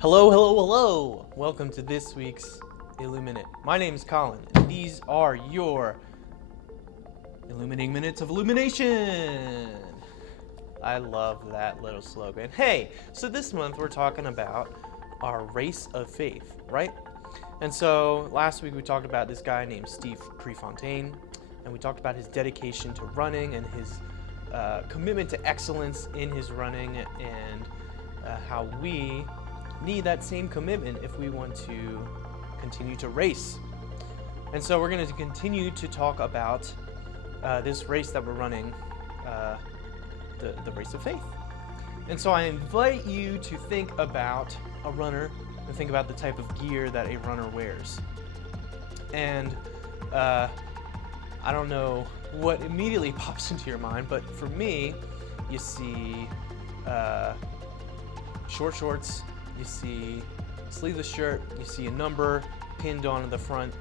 Hello, hello, hello! Welcome to this week's IlluminUte. My name is Colin, and these are your illuminating minutes of illumination. I love that little slogan. Hey, so this month we're talking about our race of faith, right? And so last week we talked about this guy named Steve Prefontaine, and we talked about his dedication to running and his commitment to excellence in his running, and how we need that same commitment if we want to continue to race. And so we're going to continue to talk about this race that we're running, the race of faith. And so I invite you to think about a runner and think about the type of gear that a runner wears. And I don't know what immediately pops into your mind, but for me, you see short shorts, you see a sleeveless shirt, you see a number pinned onto the front,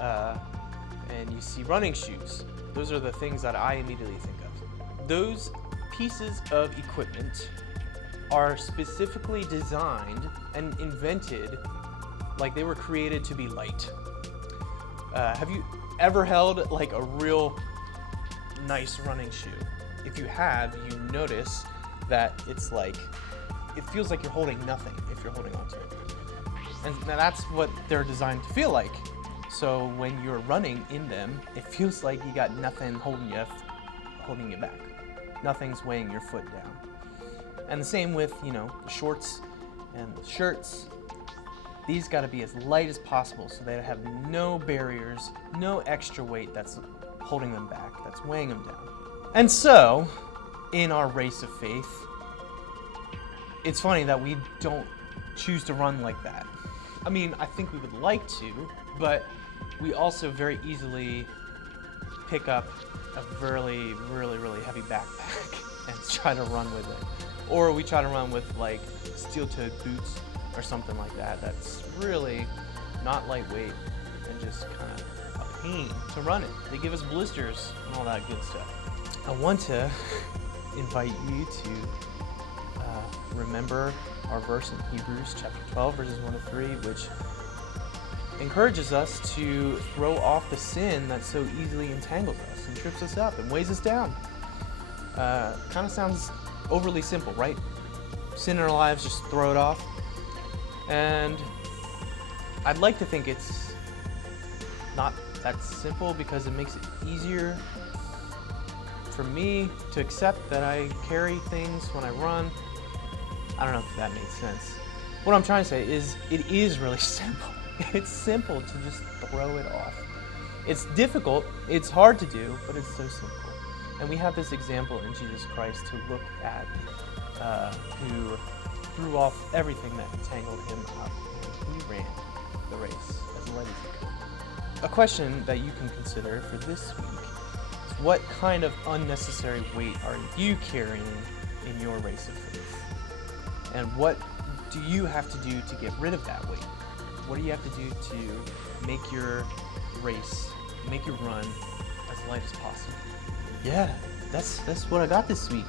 and you see running shoes. Those are the things that I immediately think of. Those pieces of equipment are specifically designed and invented like they were created to be light. Have you ever held like a real nice running shoe? If you have, you notice that it's like, it feels like you're holding nothing if you're holding onto it. And that's what they're designed to feel like. So when you're running in them, it feels like you got nothing holding you back. Nothing's weighing your foot down. And the same with, the shorts and the shirts. These got to be as light as possible so they have no barriers, no extra weight that's holding them back, that's weighing them down. And so, in our race of faith, it's funny that we don't choose to run like that. I mean, I think we would like to, but we also very easily pick up a really, really, really heavy backpack and try to run with it. Or we try to run with like steel-toed boots or something like that. That's really not lightweight and just kind of a pain to run it. They give us blisters and all that good stuff. I want to invite you to remember our verse in Hebrews chapter 12, verses 1 to 3, which encourages us to throw off the sin that so easily entangles us and trips us up and weighs us down. Kind of sounds overly simple, right? Sin in our lives, just throw it off. And I'd like to think it's not that simple because it makes it easier for me to accept that I carry things when I run. I don't know if that makes sense. What I'm trying to say is it is really simple. It's simple to just throw it off. It's difficult, it's hard to do, but it's so simple. And we have this example in Jesus Christ to look at, who threw off everything that entangled him up. And he ran the race as light as he could. A question that you can consider for this week is, what kind of unnecessary weight are you carrying in your race of faith? And what do you have to do to get rid of that weight? What do you have to do to make your race, make your run as light as possible? Yeah, that's what I got this week.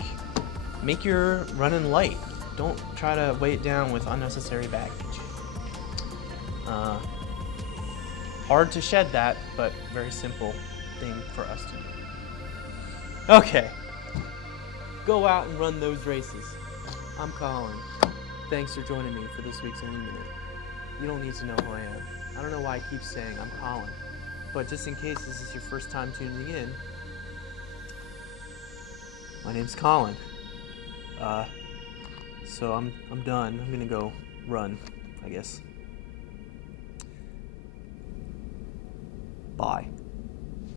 Make your running light. Don't try to weigh it down with unnecessary baggage. Hard to shed that, but very simple thing for us to do. Okay, go out and run those races. I'm Colin. Thanks for joining me for this week's IlluminUte. You don't need to know who I am. I don't know why I keep saying I'm Colin, but just in case this is your first time tuning in, my name's Colin. So I'm done. I'm gonna go run, I guess. Bye.